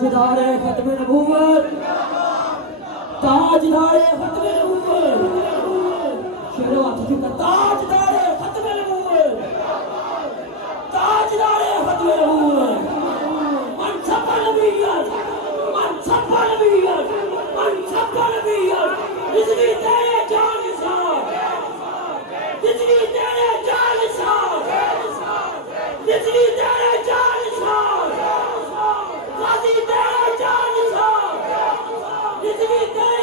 ताजदारे खत्म नबूवत, ताजदारे खत्म नबूवत, शेरों हाथ चुका ताजदारे खत्म नबूवत, ताजदारे खत्म नबूवत, मनसब नबीयत, मनसब नबीयत, मनसब नबीयत, जिसकी तेरे जान साथ, जिसकी तेरे जान साथ, जिसकी तेरे जान साथ, गाजी तेरे जान साथ, जिसकी तेरे